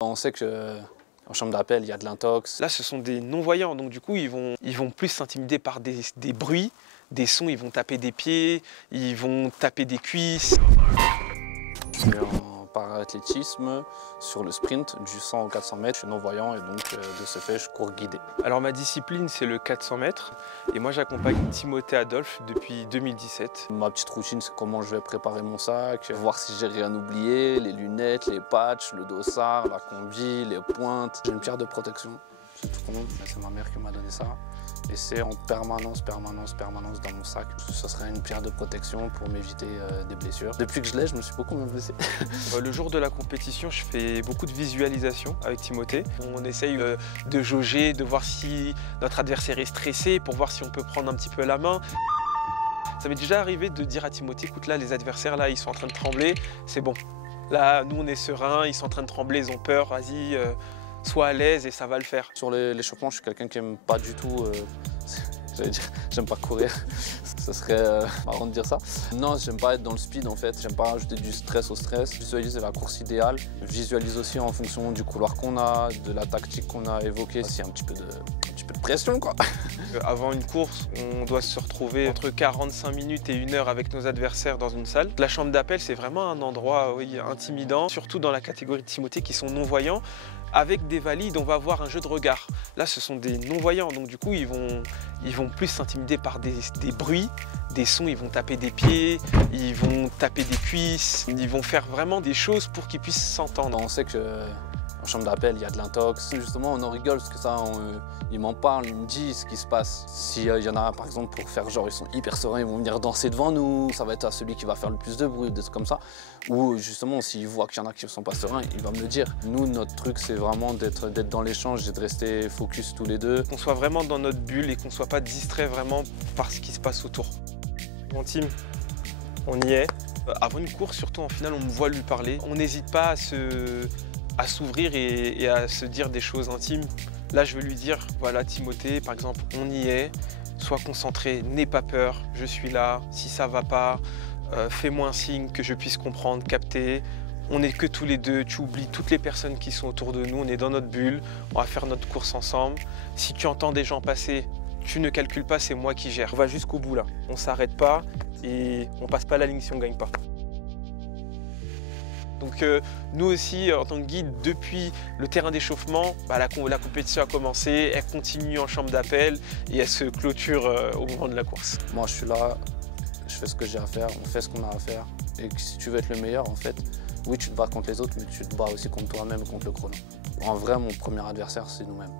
On sait qu'en chambre d'appel, il y a de l'intox. Là, ce sont des non-voyants, donc du coup, ils vont plus s'intimider par des bruits, des sons, ils vont taper des pieds, ils vont taper des cuisses. Je suis en para-athlétisme sur le sprint du 100 au 400 mètres. Je suis non-voyant et donc de ce fait, je cours guidé. Alors ma discipline, c'est le 400 mètres et moi, j'accompagne Timothée Adolphe depuis 2017. Ma petite routine, c'est comment je vais préparer mon sac, voir si j'ai rien oublié, les lunettes, les patchs, le dossard, la combi, les pointes. J'ai une pierre de protection, c'est tout con, c'est ma mère qui m'a donné ça. Et c'est en permanence dans mon sac. Ce serait une pierre de protection pour m'éviter des blessures. Depuis que je l'ai, je me suis beaucoup blessé. Le jour de la compétition, je fais beaucoup de visualisation avec Timothée. On essaye de jauger, de voir si notre adversaire est stressé, pour voir si on peut prendre un petit peu la main. Ça m'est déjà arrivé de dire à Timothée, écoute là, les adversaires là, ils sont en train de trembler, c'est bon. Là, nous on est sereins, ils sont en train de trembler, ils ont peur, vas-y. Sois à l'aise et ça va le faire. Sur l'échauffement, je suis quelqu'un qui n'aime pas du tout, j'allais dire, j'aime pas courir, ce serait marrant de dire ça. Non, j'aime pas être dans le speed en fait, j'aime pas ajouter du stress au stress. Visualiser la course idéale, je visualise aussi en fonction du couloir qu'on a, de la tactique qu'on a évoquée, s'il y a un petit peu de pression quoi. Avant une course, on doit se retrouver entre 45 minutes et 1 heure avec nos adversaires dans une salle. La chambre d'appel, c'est vraiment un endroit intimidant, surtout dans la catégorie de Timothée qui sont non-voyants. Avec des valides, on va avoir un jeu de regard. Là, ce sont des non-voyants, donc du coup, ils vont plus s'intimider par des bruits, des sons, ils vont taper des pieds, ils vont taper des cuisses, ils vont faire vraiment des choses pour qu'ils puissent s'entendre. On sait que en chambre d'appel, il y a de l'intox. Justement, on en rigole parce que ça, ils m'en parlent, ils me disent ce qui se passe. S'il y en a, par exemple, pour faire genre, ils sont hyper sereins, ils vont venir danser devant nous. Ça va être à celui qui va faire le plus de bruit, des trucs comme ça. Ou justement, s'ils voient qu'il y en a qui ne sont pas sereins, il va me le dire. Nous, notre truc, c'est vraiment d'être dans l'échange et de rester focus tous les deux. Qu'on soit vraiment dans notre bulle et qu'on ne soit pas distrait vraiment par ce qui se passe autour. Mon team, on y est. Avant une course, surtout en finale, on me voit lui parler. On n'hésite pas à s'ouvrir et à se dire des choses intimes. Là, je veux lui dire, voilà Timothée, par exemple, on y est, sois concentré, n'aie pas peur, je suis là, si ça va pas, fais-moi un signe que je puisse comprendre, capter. On n'est que tous les deux, tu oublies toutes les personnes qui sont autour de nous, on est dans notre bulle, on va faire notre course ensemble. Si tu entends des gens passer, tu ne calcules pas, c'est moi qui gère. On va jusqu'au bout là, on ne s'arrête pas et on passe pas la ligne si on ne gagne pas. Donc nous aussi, en tant que guide, depuis le terrain d'échauffement, la compétition a commencé, elle continue en chambre d'appel et elle se clôture au moment de la course. Moi, je suis là, je fais ce que j'ai à faire, on fait ce qu'on a à faire. Et si tu veux être le meilleur, en fait, oui, tu te bats contre les autres, mais tu te bats aussi contre toi-même et contre le chrono. En vrai, mon premier adversaire, c'est nous-mêmes.